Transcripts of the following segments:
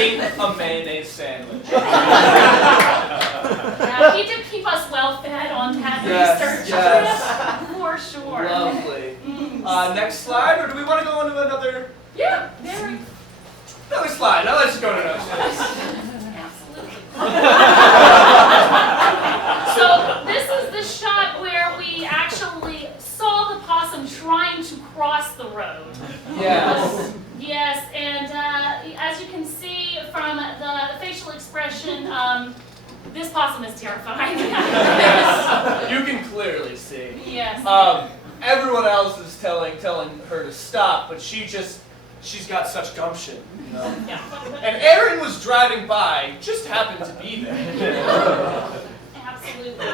eating a mayonnaise sandwich. Yeah, he did keep us well fed on that research trip, for sure. Lovely. Next slide, or do we want to go into another? Yeah, very. Another slide. Now let's just go to another slide. Absolutely. So this is the shot where we actually saw the possum trying to cross the road. Yes. Yes, and as you can see from the facial expression, this possum is terrified. You can clearly see. Yes. Everyone else is telling her to stop, but she's got such gumption, you know. Yeah. And Aaron was driving by, just happened to be there. Absolutely.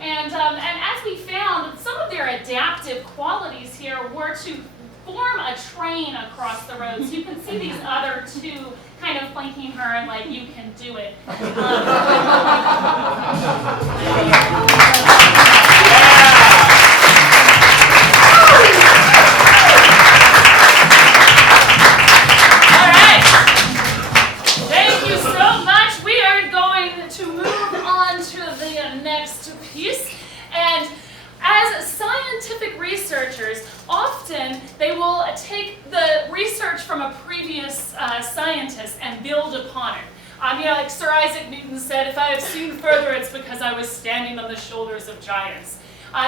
And as we found, some of their adaptive qualities here were to form a train across the road. So you can see these other two kind of flanking her and like, you can do it. And as scientific researchers, often they will take the research from a previous scientist and build upon it. You know, like Sir Isaac Newton said, if I have seen further, it's because I was standing on the shoulders of giants.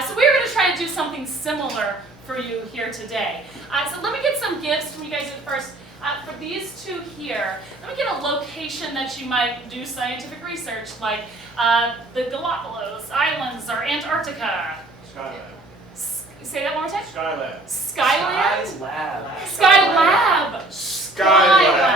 So we're going to try to do something similar for you here today. So let me get some gifts from you guys at first. For these two here, let me get a location that you might do scientific research, like the Galapagos Islands or Antarctica. Skylab. Say that one more time? Skylab. Skyland? Skylab. Skylab.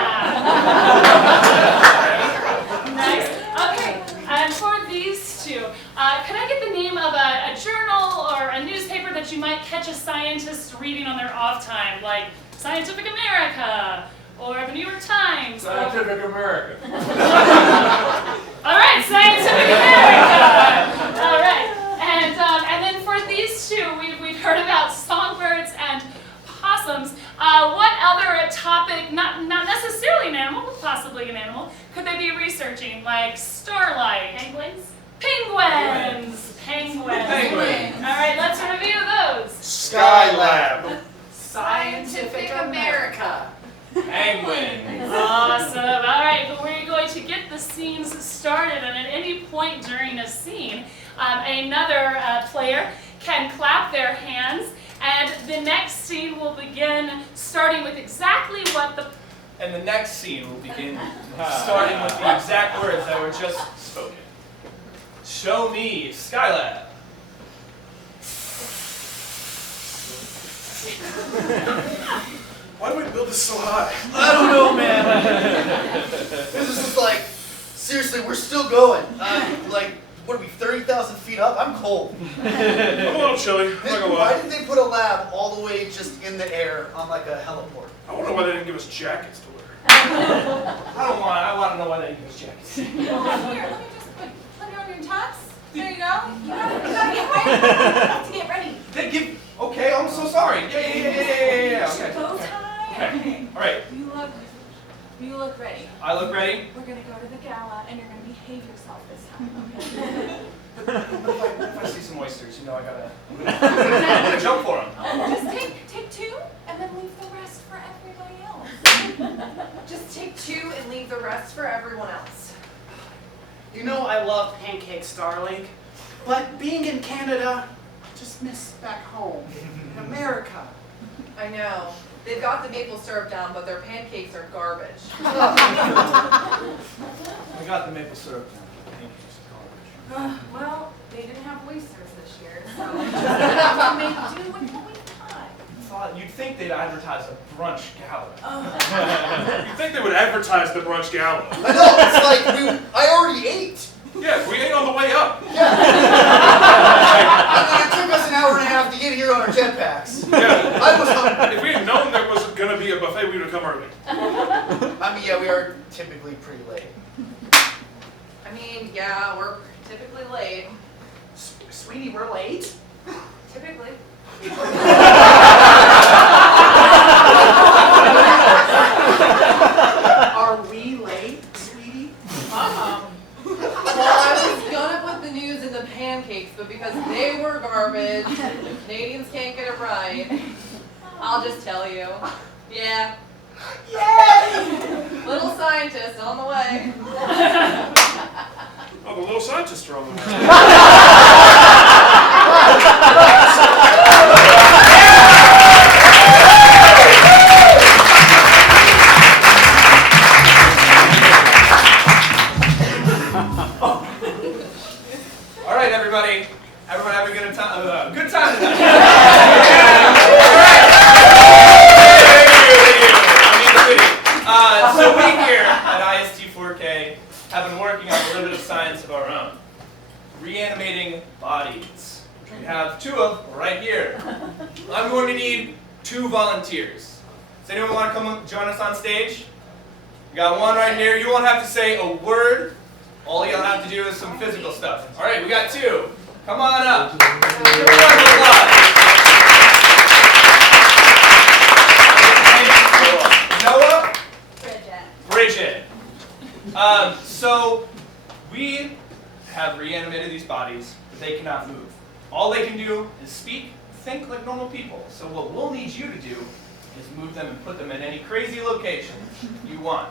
Nice. Okay. And for these two, could I get the name of a journal or a newspaper that you might catch a scientist reading on their off time, like Scientific America, or the New York Times. Scientific America. All right, Scientific America. All right, and then for these two, we've heard about songbirds and possums. What other topic, not necessarily an animal, but possibly an animal, could they be researching? Like starlight. Penguins. Penguins. Penguins. All right, let's review those. Skylab. Scientific America. Penguin. Awesome. All right, but we're going to get the scenes started, and at any point during a scene, another player can clap their hands, and the next scene will begin starting with exactly what the... And the next scene will begin starting with the exact words that were just spoken. Show me Skylab. Why do we build this so high? I don't know, man. This is just like, seriously, we're still going. Like, what are we, 30,000 feet up? I'm cold. I'm a little chilly. I'm not gonna Why lie. did they put a lab all the way just in the air on like a heliport? I wonder why they didn't give us jackets to wear. I want to know why they use jackets. Here, let me just put it on your tux. There you go. You gotta get ready. They give. Okay, I'm so sorry. Yeah. Okay. Bow tie. Okay. All right. You look ready. I look ready. We're gonna go to the gala, and you're gonna behave yourself this time, okay? If I see some oysters, you know I'm gonna jump for them. Just take two, and then leave the rest for everybody else. Just take two and leave the rest for everyone else. You know I love pancakes, darling, but being in Canada, I just miss back home in America. I know. They've got the maple syrup down, but their pancakes are garbage. I got the maple syrup now. Well, they didn't have oysters this year, so we just have to make do with what we got. You'd think they'd advertise a brunch gala. You'd think they would advertise the brunch gala. I know, it's like, I already ate. Yeah, we ate on the way up. Yeah. I mean, it took us an hour and a half to get here on our jetpacks. Yeah. I was hungry. If we had known there was going to be a buffet, we would have come early. I mean, yeah, we are typically pretty late. I mean, yeah, we're typically late. Sweetie, we're late. Typically. Are we late? but because they were garbage, Canadians can't get it right, I'll just tell you. Yeah. Yay! Little scientist on the way. Oh, the little scientists are on the way. All right, everybody. Everyone having a good time? Good time tonight. So we here at IST4K have been working on a little bit of science of our own. Reanimating bodies. We have two of them right here. I'm going to need 2 volunteers. Does anyone want to come join us on stage? We got one right here. You won't have to say a word. All you'll have to do is some physical stuff. All right, we got 2. Come on up. Give a round of applause. Noah? Bridget. So we have reanimated these bodies, but they cannot move. All they can do is speak, think like normal people. So what we'll need you to do is move them and put them in any crazy location you want.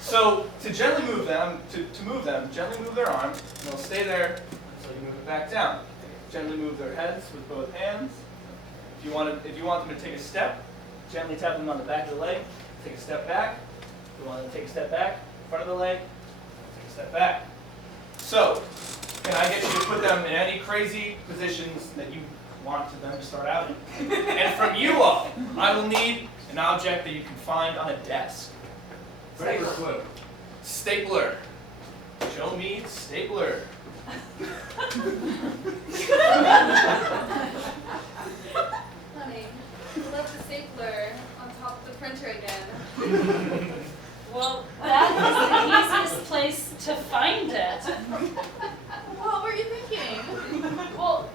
So to gently move them, gently move their arm, and they'll stay there until you move it back down. Gently move their heads with both hands. If you want them to take a step, gently tap them on the back of the leg. Take a step back. If you want them to take a step back, in front of the leg, take a step back. So, can I get you to put them in any crazy positions that you want them to start out in? And from you all, I will need an object that you can find on a desk. Stapler. Stapler. Show me stapler. Honey, you left the stapler on top of the printer again. Well, that is the easiest place to find it. What were you thinking? Well,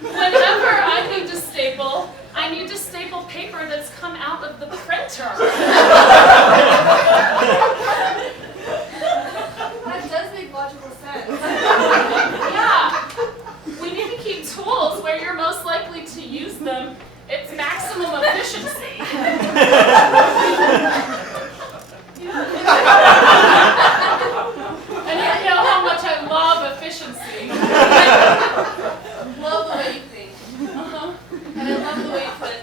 whenever I need to staple, I need to staple paper that's come out of the printer. That does make logical sense. Yeah. We need to keep tools where you're most likely to use them. It's maximum efficiency. And you know how much I love efficiency. Love the way you think. Uh-huh. And I love the way you put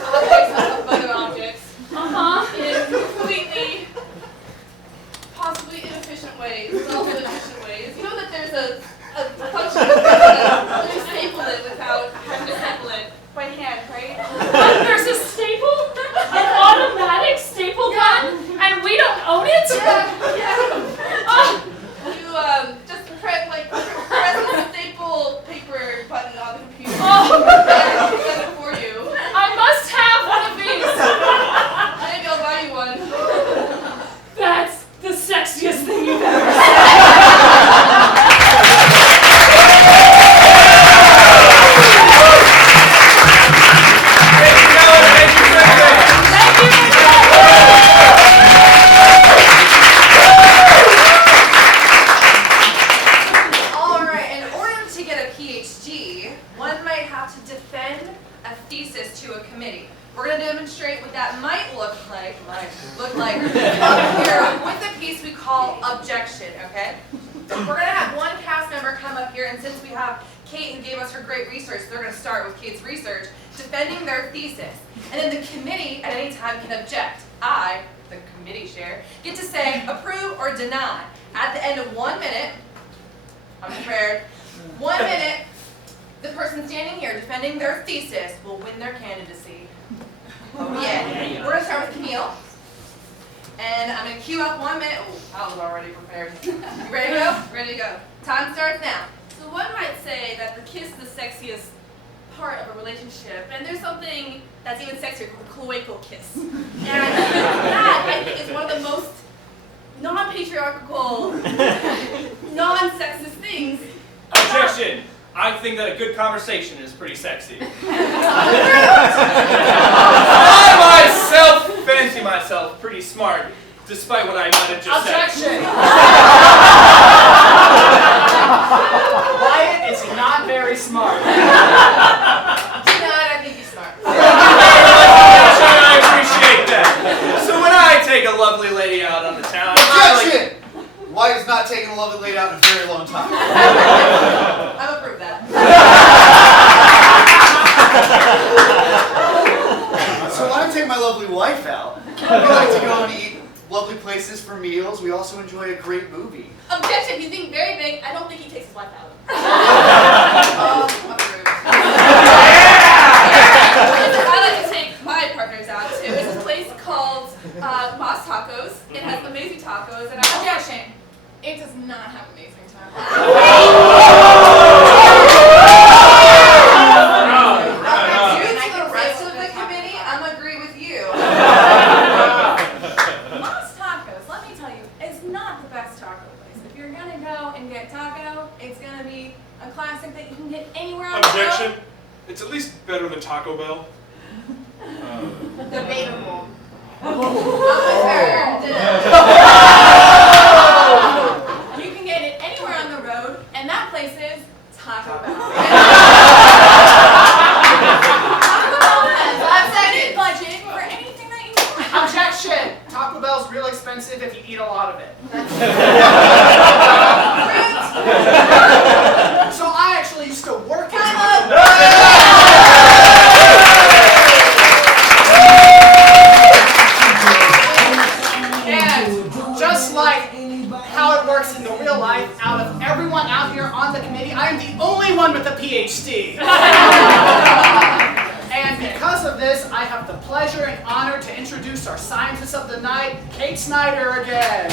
objects on top of other objects Uh-huh. in completely, possibly inefficient ways, but also efficient ways. You know that there's a function that you staple it without having to staple it by hand, right? There's a staple? An automatic staple gun? And we don't own it? Yeah. Oh, You just press the staple paper button on the computer. Oh. And it does it for you. I must have one of these. Maybe I'll buy you one. That's the sexiest thing you've ever said. Alright, in order to get a PhD, one might have to defend a thesis to a committee. We're going to demonstrate what that might look like here with a piece we call objection, okay? We're going to have one cast member come up here, and since we have Kate who gave us her great research, they're going to start with Kate's research, defending their thesis. And then the committee at any time can object. I, the committee chair, get to say approve or deny. At the end of 1 minute, I'm prepared, 1 minute, the person standing here defending their thesis will win their candidacy. Oh yeah. We're going to start with Camille. And I'm going to queue up 1 minute. Oh, I was already prepared. You ready to go? Ready to go. Time starts now. So one might say that the kiss is the sexiest part of a relationship, and there's something that's even sexier called the cloacal kiss. And that, I think, is one of the most non-patriarchal, non-sexist things. Objection. I think that a good conversation is pretty sexy. I myself fancy myself pretty smart, despite what I might have just Objection! Wyatt is not out on the town. Objection! White is not taking a lovely lady out in a very long time. I approve that. So why don't I take my lovely wife out? We like to go and eat lovely places for meals. We also enjoy a great movie. Objection, he's being very big. I don't think he takes his wife out. Approved. I like to take my partners out to. It's a place called Moss Tacos. It has amazing tacos, and Objection. It does not have amazing time. Due to the rest of the committee, I'm agree with you. Moss Tacos, let me tell you, is not the best taco place. If you're gonna go and get taco, it's gonna be a classic that you can get anywhere on the Objection. road. It's at least better than Taco Bell. Debatable. You can get it anywhere on the road, and that place is Taco Bell. Taco Bell has unlimited budget for anything that you want. Objection! Taco Bell's real expensive if you eat a lot of it. So I actually used to work at Taco Bell. And just like how it works in the real life, out of everyone out here on the committee, I am the only one with a PhD. And because of this, I have the pleasure and honor to introduce our scientist of the night, Kate Snyder again.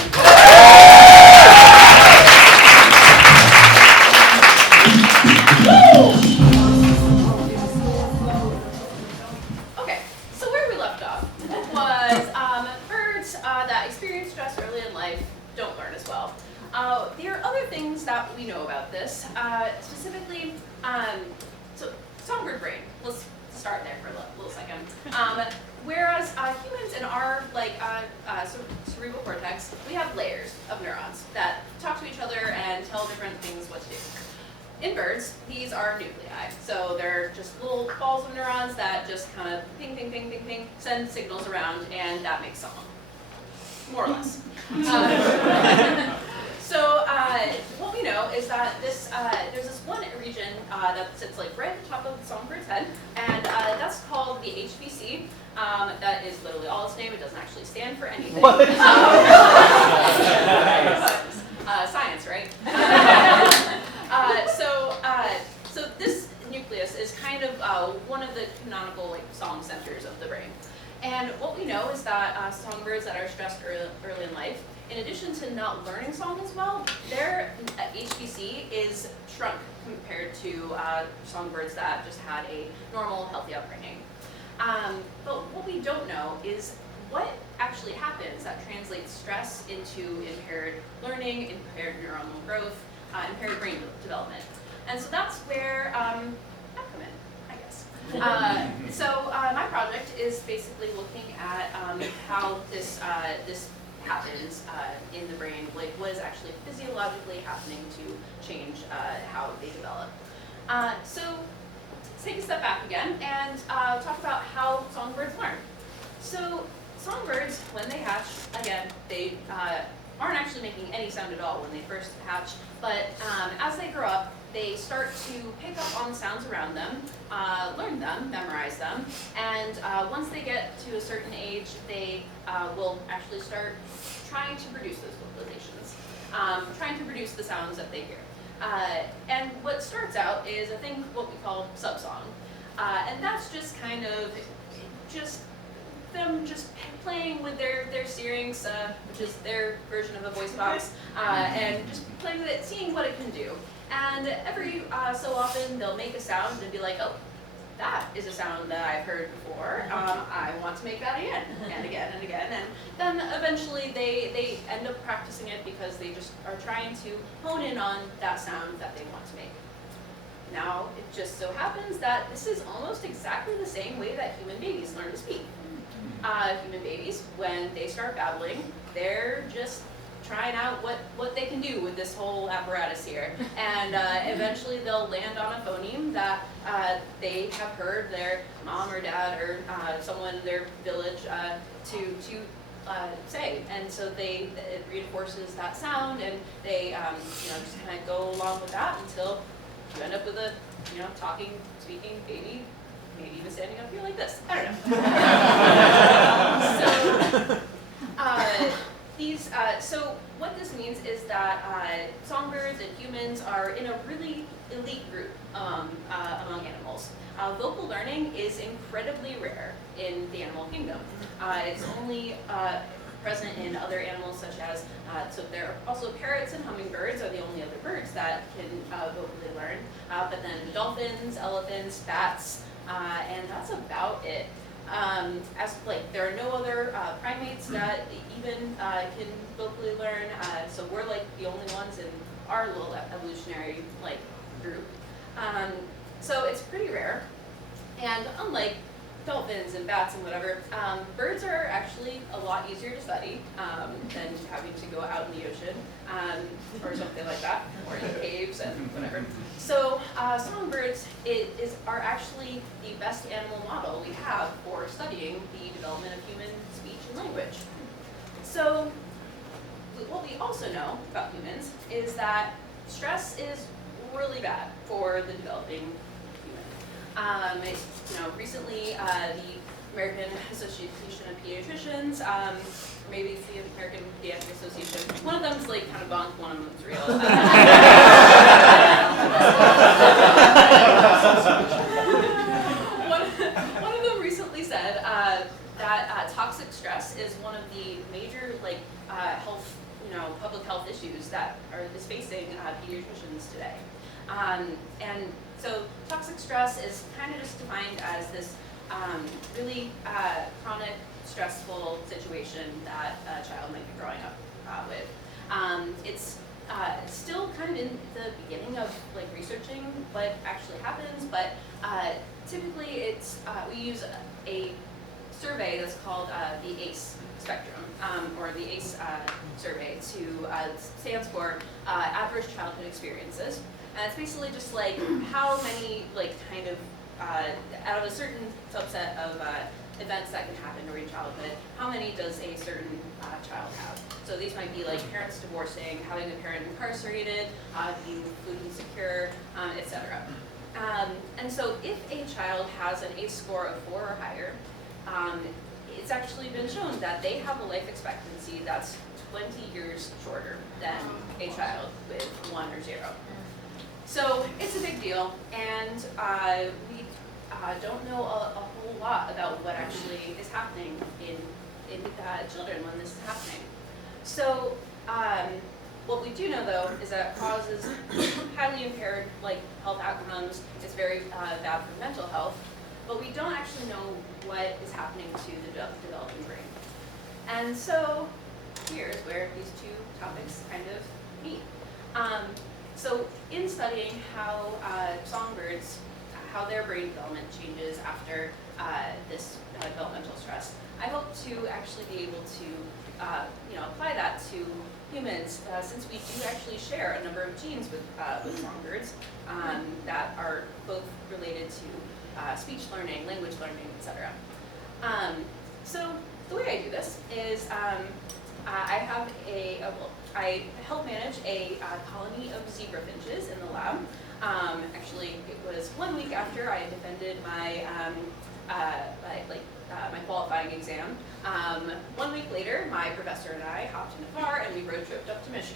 Okay, so where we left off was birds that experience stress early in life don't learn as well. There are other things that we know about this, specifically, so songbird brain. Let's start there for a little second. Whereas humans in our cerebral cortex, we have layers of neurons that talk to each other and tell different things what to do. In birds, these are nuclei. So they're just little balls of neurons that just kind of ping, ping, ping, ping, ping, send signals around, and that makes song. More or less. So what we know is that this there's this one region that sits like right at the top of the songbird's head, and that's called the HBC. That is literally all its name. It doesn't actually stand for anything. Science, right? So this nucleus is kind of one of the canonical song centers of the brain. And what we know is that songbirds that are stressed early in life, in addition to not learning song as well, their HBC is shrunk compared to songbirds that just had a normal, healthy upbringing. But what we don't know is what actually happens that translates stress into impaired learning, impaired neuronal growth, impaired brain development. And so that's where I come in, I guess. My project is basically looking at how this happens in the brain, like what is actually physiologically happening to change how they develop. So let's take a step back again and talk about how songbirds learn. So songbirds, when they hatch, again, they aren't actually making any sound at all when they first hatch, but as they grow up, they start to pick up on the sounds around them, learn them, memorize them, and once they get to a certain age, they will actually start trying to produce those vocalizations, trying to produce the sounds that they hear. And what starts out is a thing what we call subsong, and that's just kind of just them just playing with their syrinx, which is their version of a voice box, and just playing with it, seeing what it can do. And every so often they'll make a sound and be like, oh, that is a sound that I've heard before. I want to make that again and again and again. And then eventually they end up practicing it because they just are trying to hone in on that sound that they want to make. Now, it just so happens that this is almost exactly the same way that human babies learn to speak. Human babies, when they start babbling, they're just trying out what they can do with this whole apparatus here. And eventually they'll land on a phoneme that they have heard their mom or dad or someone in their village to say, and so it reinforces that sound, and they just kind of go along with that until you end up with a talking, speaking baby, maybe even standing up here like this. I don't know. So what this means is that songbirds and humans are in a really elite group among animals. Vocal learning is incredibly rare in the animal kingdom. It's only present in other animals such as, so there are also parrots and hummingbirds are the only other birds that can vocally learn, but then dolphins, elephants, bats, and that's about it. There are no other primates that even can vocally learn, so we're like the only ones in our little evolutionary group. So it's pretty rare, and unlike dolphins and bats and whatever, birds are actually a lot easier to study than having to go out in the ocean or something like that, or in caves and whatever. So songbirds are actually the best animal model we have for studying the development of human speech and language. So what we also know about humans is that stress is really bad for the developing human. Recently, the American Association of Pediatricians, or maybe it's the American Pediatric Association, one of them's kind of bunk, one of them's real. One of them recently said that toxic stress is one of the major health, public health issues that is facing pediatricians today. And so toxic stress is kind of just defined as this really chronic, stressful situation that a child might be growing up with. It's still kind of in the beginning of researching what actually happens, but typically we use a survey that's called the ACE spectrum, or the ACE survey, stands for Adverse Childhood Experiences. And it's basically just how many out of a certain subset of events that can happen during childhood, how many does a certain child have? So these might be parents divorcing, having a parent incarcerated, being food insecure, etc. And so if a child has an ACE score of 4 or higher, it's actually been shown that they have a life expectancy that's 20 years shorter than a child with 1 or 0. So it's a big deal, and we don't know a whole lot about what actually is happening in children when this is happening. So what we do know, though, is that it causes highly impaired health outcomes. It's very bad for mental health, but we don't actually know what is happening to the developing brain. And so here's where these two topics kind of meet. So in studying how songbirds, how their brain development changes after this developmental stress, I hope to actually be able to apply that to humans, since we do actually share a number of genes with songbirds that are both related to speech learning, language learning, etc. So the way I do this is I help manage a colony of zebra finches in the lab. Actually, it was 1 week after I had defended my my qualifying exam. 1 week later, my professor and I hopped in a car and we road tripped up to Michigan.